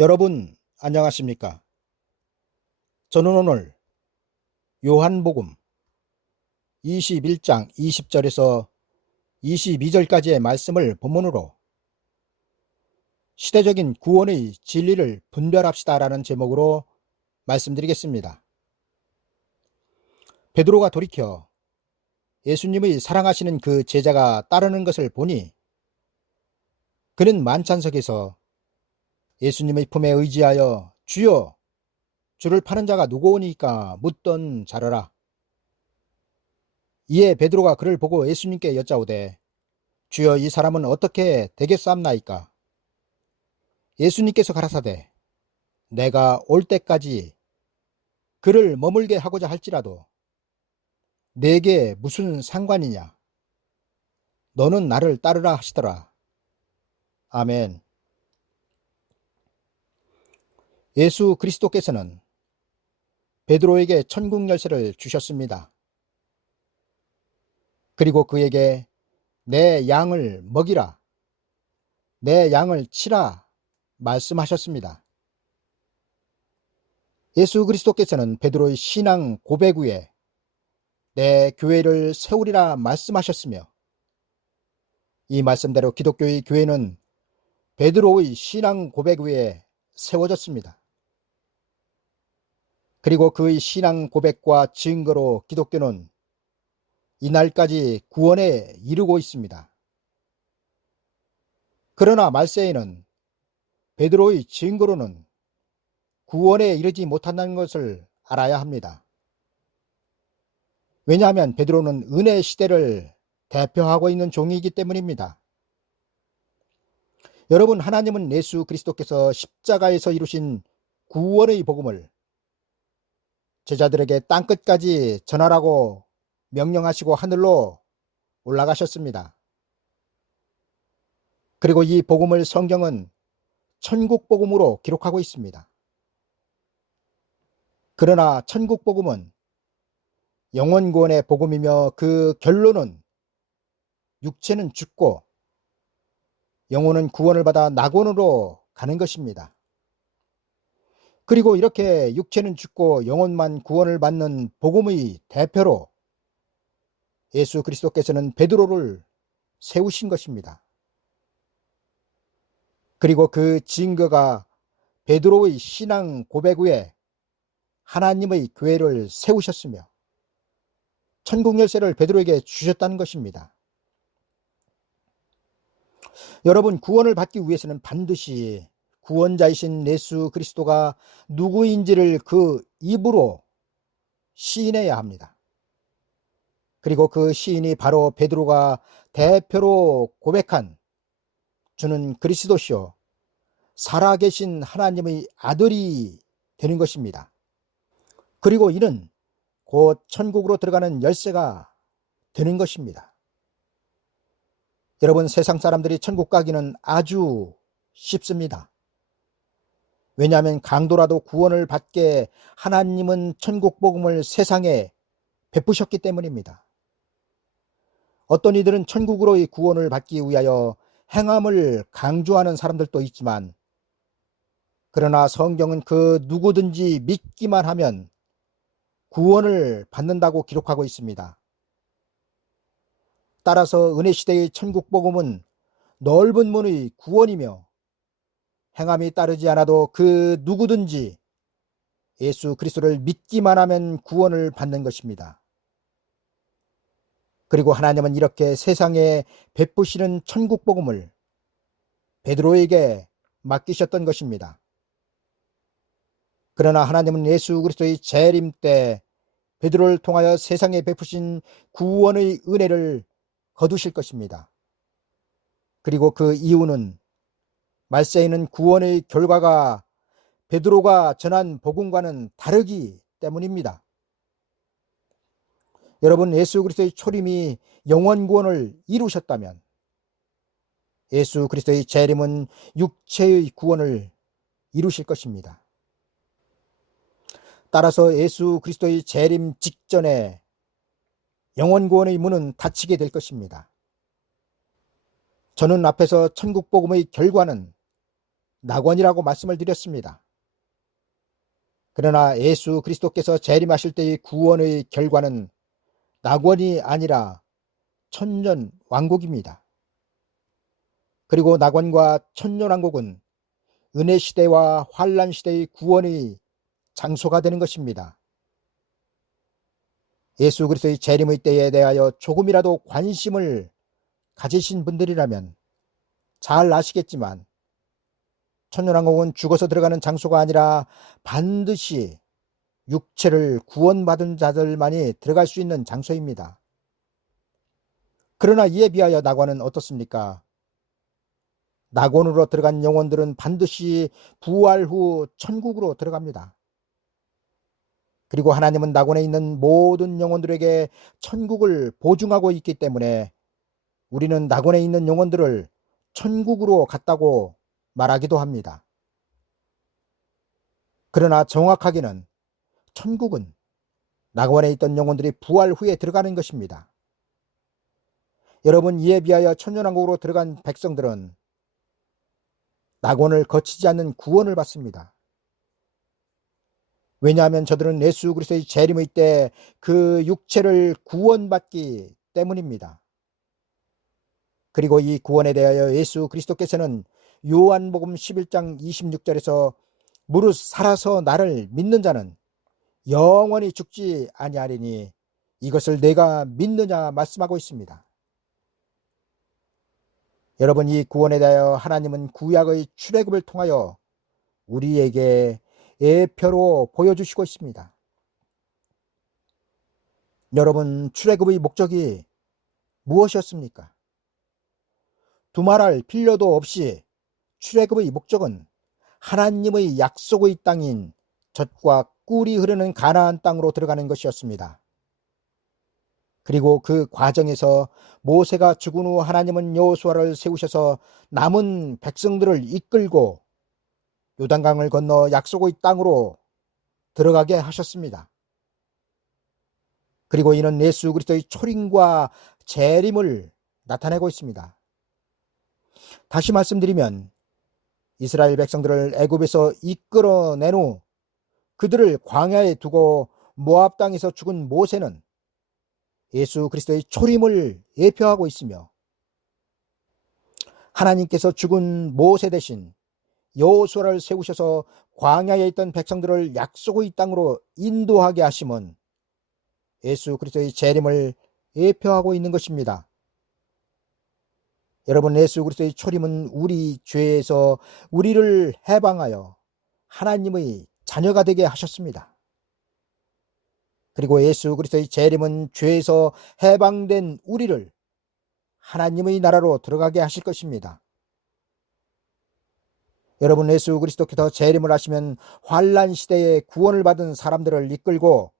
여러분, 안녕하십니까? 저는 오늘 요한복음 21장 20절에서 22절까지의 말씀을 본문으로 시대적인 구원의 진리를 분별합시다라는 제목으로 말씀드리겠습니다. 베드로가 돌이켜 예수님의 사랑하시는 그 제자가 따르는 것을 보니 그는 만찬석에서 예수님의 품에 의지하여 주여, 주를 파는 자가 누구오니까 묻던 자러라. 이에 베드로가 그를 보고 예수님께 여짜오되 주여, 이 사람은 어떻게 되겠사옵나이까? 예수님께서 가라사대 내가 올 때까지 그를 머물게 하고자 할지라도 내게 무슨 상관이냐? 너는 나를 따르라 하시더라. 아멘. 예수 그리스도께서는 베드로에게 천국 열쇠를 주셨습니다. 그리고 그에게 내 양을 먹이라, 내 양을 치라 말씀하셨습니다. 예수 그리스도께서는 베드로의 신앙 고백 후에 내 교회를 세우리라 말씀하셨으며, 이 말씀대로 기독교의 교회는 베드로의 신앙 고백 위에 세워졌습니다. 그리고 그의 신앙 고백과 증거로 기독교는 이날까지 구원에 이르고 있습니다. 그러나 말세에는 베드로의 증거로는 구원에 이르지 못한다는 것을 알아야 합니다. 왜냐하면 베드로는 은혜 시대를 대표하고 있는 종이기 때문입니다. 여러분, 하나님은 예수 그리스도께서 십자가에서 이루신 구원의 복음을 제자들에게 땅끝까지 전하라고 명령하시고 하늘로 올라가셨습니다. 그리고 이 복음을 성경은 천국 복음으로 기록하고 있습니다. 그러나 천국 복음은 영원 구원의 복음이며 그 결론은 육체는 죽고 영혼은 구원을 받아 낙원으로 가는 것입니다. 그리고 이렇게 육체는 죽고 영혼만 구원을 받는 복음의 대표로 예수 그리스도께서는 베드로를 세우신 것입니다. 그리고 그 증거가 베드로의 신앙 고백 후에 하나님의 교회를 세우셨으며 천국 열쇠를 베드로에게 주셨다는 것입니다. 여러분, 구원을 받기 위해서는 반드시 구원자이신 예수 그리스도가 누구인지를 그 입으로 시인해야 합니다. 그리고 그 시인이 바로 베드로가 대표로 고백한 주는 그리스도시요 살아계신 하나님의 아들이 되는 것입니다. 그리고 이는 곧 천국으로 들어가는 열쇠가 되는 것입니다. 여러분, 세상 사람들이 천국 가기는 아주 쉽습니다. 왜냐하면 강도라도 구원을 받게 하나님은 천국 복음을 세상에 베푸셨기 때문입니다. 어떤 이들은 천국으로의 구원을 받기 위하여 행함을 강조하는 사람들도 있지만, 그러나 성경은 그 누구든지 믿기만 하면 구원을 받는다고 기록하고 있습니다. 따라서 은혜시대의 천국 복음은 넓은 문의 구원이며 행함이 따르지 않아도 그 누구든지 예수 그리스도를 믿기만 하면 구원을 받는 것입니다. 그리고 하나님은 이렇게 세상에 베푸시는 천국 복음을 베드로에게 맡기셨던 것입니다. 그러나 하나님은 예수 그리스도의 재림 때 베드로를 통하여 세상에 베푸신 구원의 은혜를 거두실 것입니다. 그리고 그 이유는 말세에는 구원의 결과가 베드로가 전한 복음과는 다르기 때문입니다. 여러분, 예수 그리스도의 초림이 영원 구원을 이루셨다면 예수 그리스도의 재림은 육체의 구원을 이루실 것입니다. 따라서 예수 그리스도의 재림 직전에 영원 구원의 문은 닫히게 될 것입니다. 저는 앞에서 천국 복음의 결과는 낙원이라고 말씀을 드렸습니다. 그러나 예수 그리스도께서 재림하실 때의 구원의 결과는 낙원이 아니라 천년 왕국입니다. 그리고 낙원과 천년 왕국은 은혜 시대와 환란 시대의 구원의 장소가 되는 것입니다. 예수 그리스도의 재림의 때에 대하여 조금이라도 관심을 가지신 분들이라면 잘 아시겠지만 천년왕국은 죽어서 들어가는 장소가 아니라 반드시 육체를 구원받은 자들만이 들어갈 수 있는 장소입니다. 그러나 이에 비하여 낙원은 어떻습니까? 낙원으로 들어간 영혼들은 반드시 부활 후 천국으로 들어갑니다. 그리고 하나님은 낙원에 있는 모든 영혼들에게 천국을 보증하고 있기 때문에 우리는 낙원에 있는 영혼들을 천국으로 갔다고 말하기도 합니다. 그러나 정확하게는 천국은 낙원에 있던 영혼들이 부활 후에 들어가는 것입니다. 여러분, 이에 비하여 천년왕국으로 들어간 백성들은 낙원을 거치지 않는 구원을 받습니다. 왜냐하면 저들은 예수 그리스도의 재림의 때 그 육체를 구원받기 때문입니다. 그리고 이 구원에 대하여 예수 그리스도께서는 요한복음 11장 26절에서 무릇 살아서 나를 믿는 자는 영원히 죽지 아니하리니 이것을 내가 믿느냐 말씀하고 있습니다. 여러분, 이 구원에 대하여 하나님은 구약의 출애굽을 통하여 우리에게 예표로 보여주시고 있습니다. 여러분, 출애굽의 목적이 무엇이었습니까? 두말할 필요도 없이 출애굽의 목적은 하나님의 약속의 땅인 젖과 꿀이 흐르는 가나안 땅으로 들어가는 것이었습니다. 그리고 그 과정에서 모세가 죽은 후 하나님은 여호수아를 세우셔서 남은 백성들을 이끌고 요단강을 건너 약속의 땅으로 들어가게 하셨습니다. 그리고 이는 예수 그리스도의 초림과 재림을 나타내고 있습니다. 다시 말씀드리면 이스라엘 백성들을 애굽에서 이끌어낸 후 그들을 광야에 두고 모압 땅에서 죽은 모세는 예수 그리스도의 초림을 예표하고 있으며 하나님께서 죽은 모세 대신 여호수아를 세우셔서 광야에 있던 백성들을 약속의 땅으로 인도하게 하심은 예수 그리스도의 재림을 예표하고 있는 것입니다. 여러분, 예수 그리스도의 초림은 우리 죄에서 우리를 해방하여 하나님의 자녀가 되게 하셨습니다. 그리고 예수 그리스도의 재림은 죄에서 해방된 우리를 하나님의 나라로 들어가게 하실 것입니다. 여러분, 예수 그리스도께서 재림을 하시면 환란 시대에 구원을 받은 사람들을 이끌고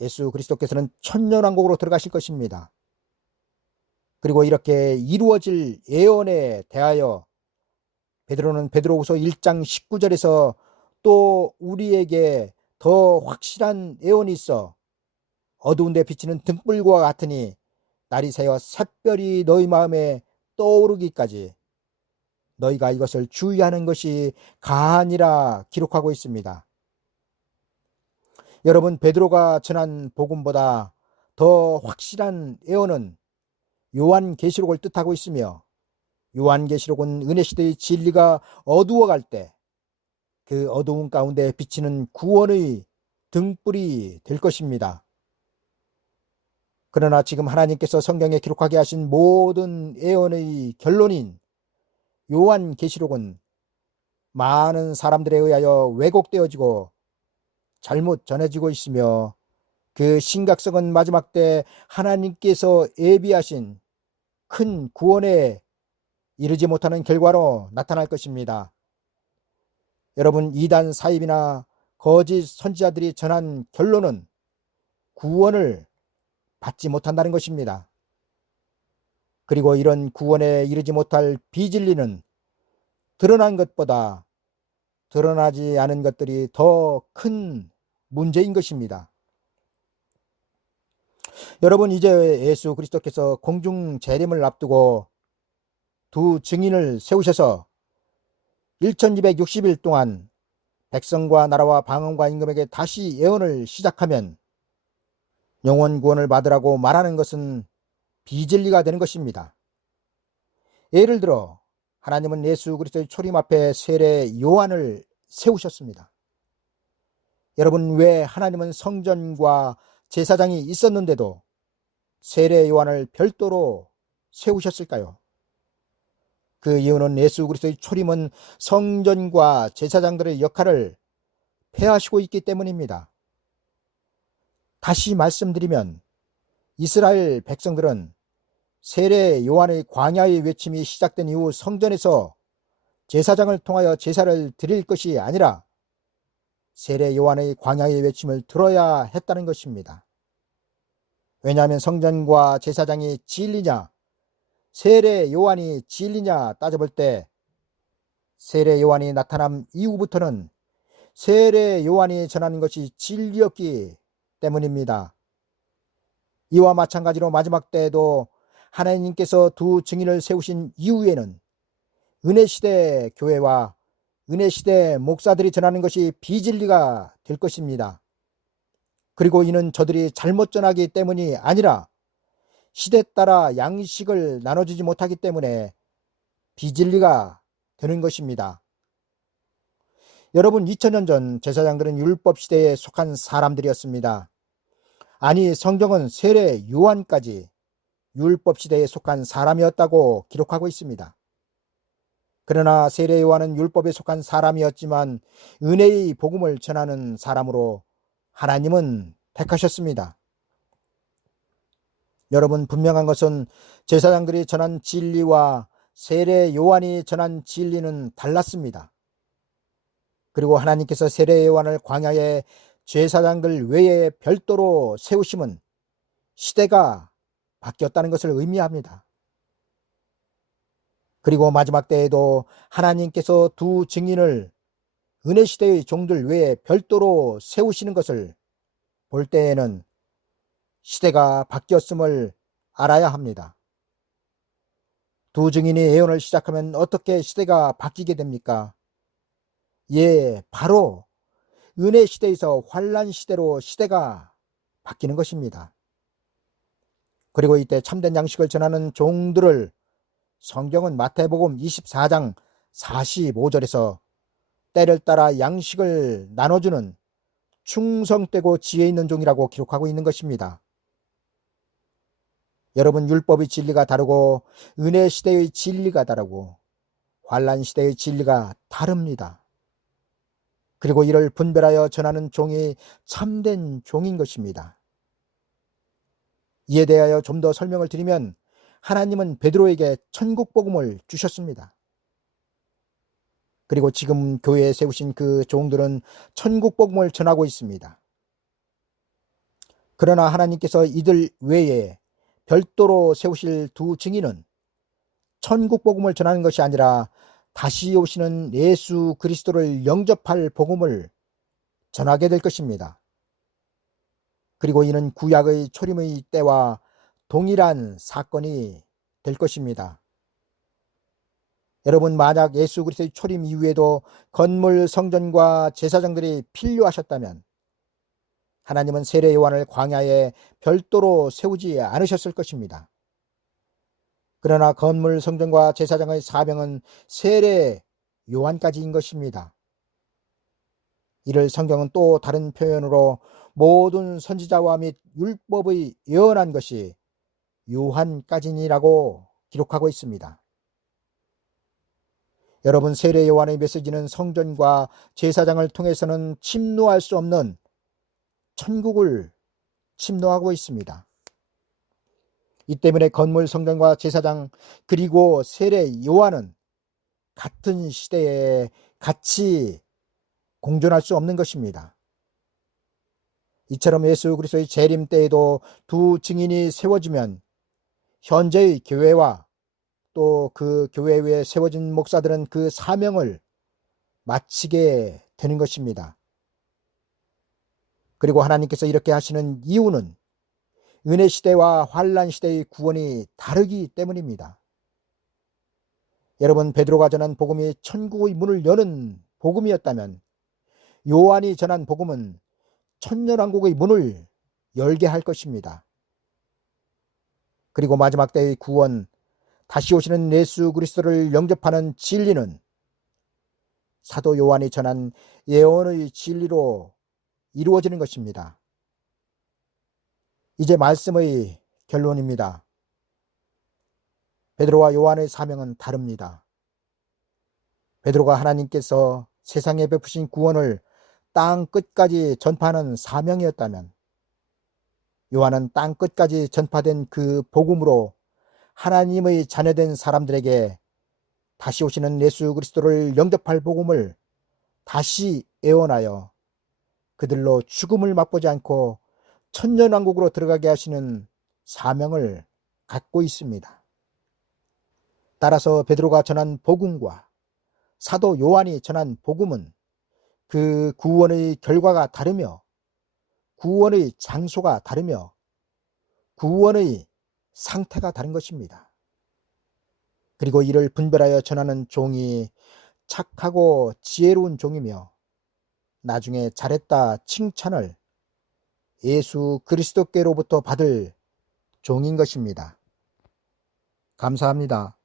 예수 그리스도께서는 천년왕국으로 들어가실 것입니다. 그리고 이렇게 이루어질 예언에 대하여 베드로는 베드로후서 1장 19절에서 또 우리에게 더 확실한 예언이 있어 어두운 데 비치는 등불과 같으니 날이 새어 샛별이 너희 마음에 떠오르기까지 너희가 이것을 주의하는 것이 가하니라 기록하고 있습니다. 여러분, 베드로가 전한 복음보다 더 확실한 예언은 요한계시록을 뜻하고 있으며 요한계시록은 은혜시대의 진리가 어두워갈 때 그 어두운 가운데 비치는 구원의 등불이 될 것입니다. 그러나 지금 하나님께서 성경에 기록하게 하신 모든 예언의 결론인 요한계시록은 많은 사람들에 의하여 왜곡되어지고 잘못 전해지고 있으며 그 심각성은 마지막 때 하나님께서 예비하신 큰 구원에 이르지 못하는 결과로 나타날 것입니다. 여러분, 이단 사입이나 거짓 선지자들이 전한 결론은 구원을 받지 못한다는 것입니다. 그리고 이런 구원에 이르지 못할 비진리는 드러난 것보다 드러나지 않은 것들이 더 큰 문제인 것입니다. 여러분, 이제 예수 그리스도께서 공중 재림을 앞두고 두 증인을 세우셔서 1260일 동안 백성과 나라와 방언과 임금에게 다시 예언을 시작하면 영혼 구원을 받으라고 말하는 것은 비진리가 되는 것입니다. 예를 들어 하나님은 예수 그리스도의 초림 앞에 세례 요한을 세우셨습니다. 여러분, 왜 하나님은 성전과 제사장이 있었는데도 세례 요한을 별도로 세우셨을까요? 그 이유는 예수 그리스도의 초림은 성전과 제사장들의 역할을 폐하시고 있기 때문입니다. 다시 말씀드리면 이스라엘 백성들은 세례 요한의 광야의 외침이 시작된 이후 성전에서 제사장을 통하여 제사를 드릴 것이 아니라 세례 요한의 광야의 외침을 들어야 했다는 것입니다. 왜냐하면 성전과 제사장이 진리냐 세례 요한이 진리냐 따져볼 때 세례 요한이 나타난 이후부터는 세례 요한이 전하는 것이 진리였기 때문입니다. 이와 마찬가지로 마지막 때에도 하나님께서 두 증인을 세우신 이후에는 은혜시대 교회와 은혜시대 목사들이 전하는 것이 비진리가 될 것입니다. 그리고 이는 저들이 잘못 전하기 때문이 아니라 시대 따라 양식을 나눠주지 못하기 때문에 비진리가 되는 것입니다. 여러분, 2000년 전 제사장들은 율법 시대에 속한 사람들이었습니다. 아니, 성경은 세례 요한까지 율법 시대에 속한 사람이었다고 기록하고 있습니다. 그러나 세례 요한은 율법에 속한 사람이었지만 은혜의 복음을 전하는 사람으로 하나님은 택하셨습니다. 여러분, 분명한 것은 제사장들이 전한 진리와 세례 요한이 전한 진리는 달랐습니다. 그리고 하나님께서 세례 요한을 광야에 제사장들 외에 별도로 세우심은 시대가 바뀌었다는 것을 의미합니다. 그리고 마지막 때에도 하나님께서 두 증인을 은혜시대의 종들 외에 별도로 세우시는 것을 볼 때에는 시대가 바뀌었음을 알아야 합니다. 두 증인이 예언을 시작하면 어떻게 시대가 바뀌게 됩니까? 예, 바로 은혜시대에서 환란시대로 시대가 바뀌는 것입니다. 그리고 이때 참된 양식을 전하는 종들을 성경은 마태복음 24장 45절에서 때를 따라 양식을 나눠주는 충성되고 지혜 있는 종이라고 기록하고 있는 것입니다. 여러분, 율법의 진리가 다르고 은혜 시대의 진리가 다르고 환란 시대의 진리가 다릅니다. 그리고 이를 분별하여 전하는 종이 참된 종인 것입니다. 이에 대하여 좀 더 설명을 드리면 하나님은 베드로에게 천국 복음을 주셨습니다. 그리고 지금 교회에 세우신 그 종들은 천국 복음을 전하고 있습니다. 그러나 하나님께서 이들 외에 별도로 세우실 두 증인은 천국 복음을 전하는 것이 아니라 다시 오시는 예수 그리스도를 영접할 복음을 전하게 될 것입니다. 그리고 이는 구약의 초림의 때와 동일한 사건이 될 것입니다. 여러분, 만약 예수 그리스도의 초림 이후에도 건물 성전과 제사장들이 필요하셨다면 하나님은 세례 요한을 광야에 별도로 세우지 않으셨을 것입니다. 그러나 건물 성전과 제사장의 사명은 세례 요한까지인 것입니다. 이를 성경은 또 다른 표현으로 모든 선지자와 및 율법의 예언한 것이 요한까지니라고 기록하고 있습니다. 여러분, 세례 요한의 메시지는 성전과 제사장을 통해서는 침노할 수 없는 천국을 침노하고 있습니다. 이 때문에 건물 성전과 제사장 그리고 세례 요한은 같은 시대에 같이 공존할 수 없는 것입니다. 이처럼 예수 그리스도의 재림 때에도 두 증인이 세워지면 현재의 교회와 또 그 교회 위에 세워진 목사들은 그 사명을 마치게 되는 것입니다. 그리고 하나님께서 이렇게 하시는 이유는 은혜 시대와 환란 시대의 구원이 다르기 때문입니다. 여러분, 베드로가 전한 복음이 천국의 문을 여는 복음이었다면 요한이 전한 복음은 천년왕국의 문을 열게 할 것입니다. 그리고 마지막 때의 구원, 다시 오시는 예수 그리스도를 영접하는 진리는 사도 요한이 전한 예언의 진리로 이루어지는 것입니다. 이제 말씀의 결론입니다. 베드로와 요한의 사명은 다릅니다. 베드로가 하나님께서 세상에 베푸신 구원을 땅 끝까지 전파하는 사명이었다면, 요한은 땅 끝까지 전파된 그 복음으로 하나님의 자녀된 사람들에게 다시 오시는 예수 그리스도를 영접할 복음을 다시 애원하여 그들로 죽음을 맛보지 않고 천년왕국으로 들어가게 하시는 사명을 갖고 있습니다. 따라서 베드로가 전한 복음과 사도 요한이 전한 복음은 그 구원의 결과가 다르며 구원의 장소가 다르며 구원의 상태가 다른 것입니다. 그리고 이를 분별하여 전하는 종이 착하고 지혜로운 종이며 나중에 잘했다 칭찬을 예수 그리스도께로부터 받을 종인 것입니다. 감사합니다.